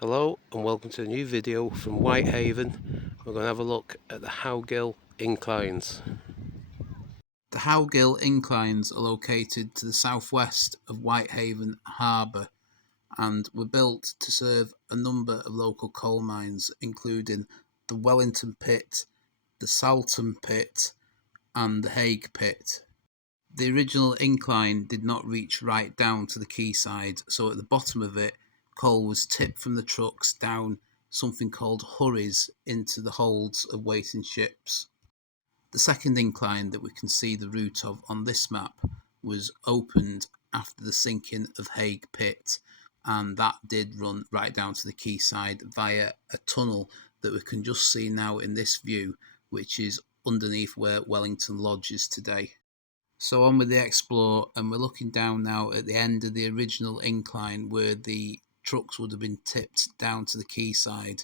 Hello and welcome to a new video from Whitehaven. We're going to have a look at the Howgill Inclines. The Howgill Inclines are located to the southwest of Whitehaven Harbour and were built to serve a number of local coal mines, including the Wellington Pit, the Saltham Pit, and the Hague Pit. The original incline did not reach right down to the quayside, so at the bottom of it, coal was tipped from the trucks down something called hurries into the holds of waiting ships. The second incline that we can see the route of on this map was opened after the sinking of Hague Pit, and that did run right down to the quayside via a tunnel that we can just see now in this view, which is underneath where Wellington Lodge is today. So on with the explore, and we're looking down now at the end of the original incline where the trucks would have been tipped down to the quayside.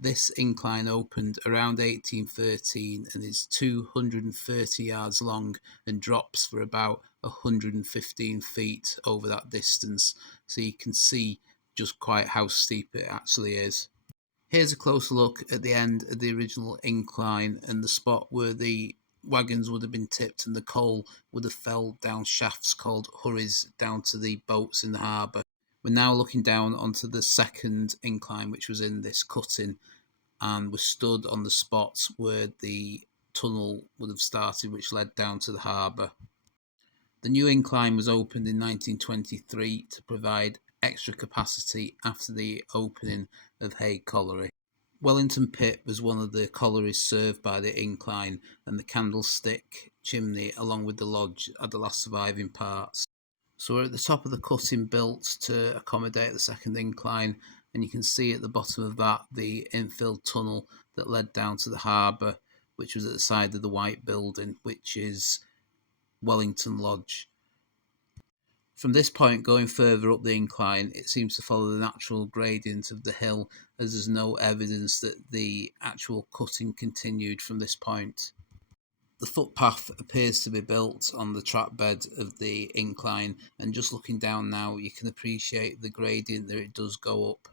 This incline opened around 1813 and is 230 yards long and drops for about 115 feet over that distance, so you can see just quite how steep it actually is. Here's a closer look at the end of the original incline and the spot where the wagons would have been tipped and the coal would have fell down shafts called hurries down to the boats in the harbour. We're now looking down onto the second incline, which was in this cutting, and was stood on the spot where the tunnel would have started, which led down to the harbour. The new incline was opened in 1923 to provide extra capacity after the opening of Hague Colliery. Wellington Pit was one of the collieries served by the incline, and the candlestick chimney, along with the lodge, are the last surviving parts. So we're at the top of the cutting built to accommodate the second incline, and you can see at the bottom of that the infilled tunnel that led down to the harbour, which was at the side of the white building, which is Wellington Lodge. From this point going further up the incline, it seems to follow the natural gradient of the hill, as there's no evidence that the actual cutting continued from this point. The footpath appears to be built on the track bed of the incline, and just looking down now you can appreciate the gradient that it does go up.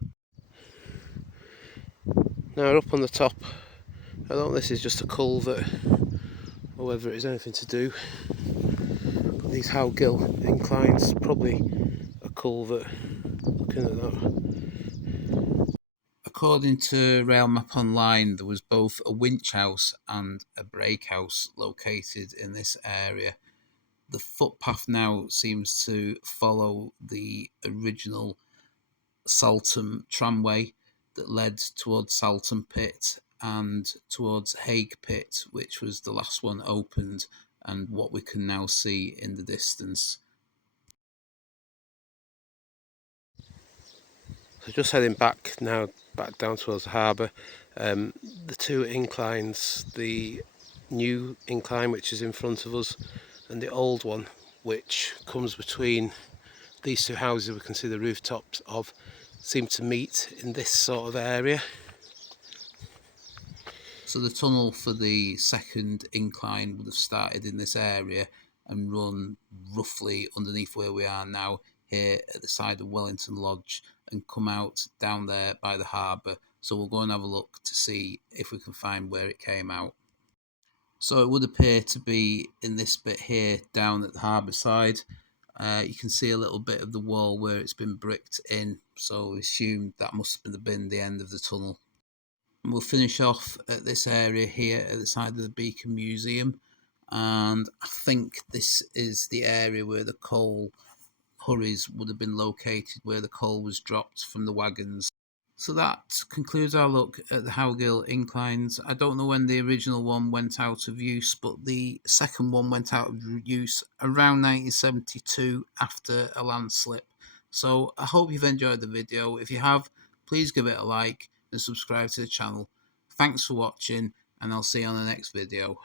Now up on the top, I don't know if this is just a culvert or whether it is anything to do, but these Howgill Inclines, probably a culvert, looking at that. According to Rail Map Online, there was both a winch house and a brake house located in this area. The footpath now seems to follow the original Saltham tramway that led towards Saltham Pit and towards Hague Pit, which was the last one opened and what we can now see in the distance. So just heading back now, back down towards the harbour. The two inclines, the new incline which is in front of us and the old one which comes between these two houses we can see the rooftops of, seem to meet in this sort of area. So the tunnel for the second incline would have started in this area and run roughly underneath where we are now, here at the side of Wellington Lodge, and come out down there by the harbour. So we'll go and have a look to see if we can find where it came out. So it would appear to be in this bit here down at the harbour side. You can see a little bit of the wall where it's been bricked in, so we assume that must have been the end of the tunnel. And we'll finish off at this area here at the side of the Beacon Museum, and I think this is the area where the coal hurries would have been located, where the coal was dropped from the wagons. So that concludes our look at the Howgill Inclines. I don't know when the original one went out of use, but the second one went out of use around 1972 after a landslip. So I hope you've enjoyed the video. If you have, please give it a like and subscribe to the channel. Thanks for watching, and I'll see you on the next video.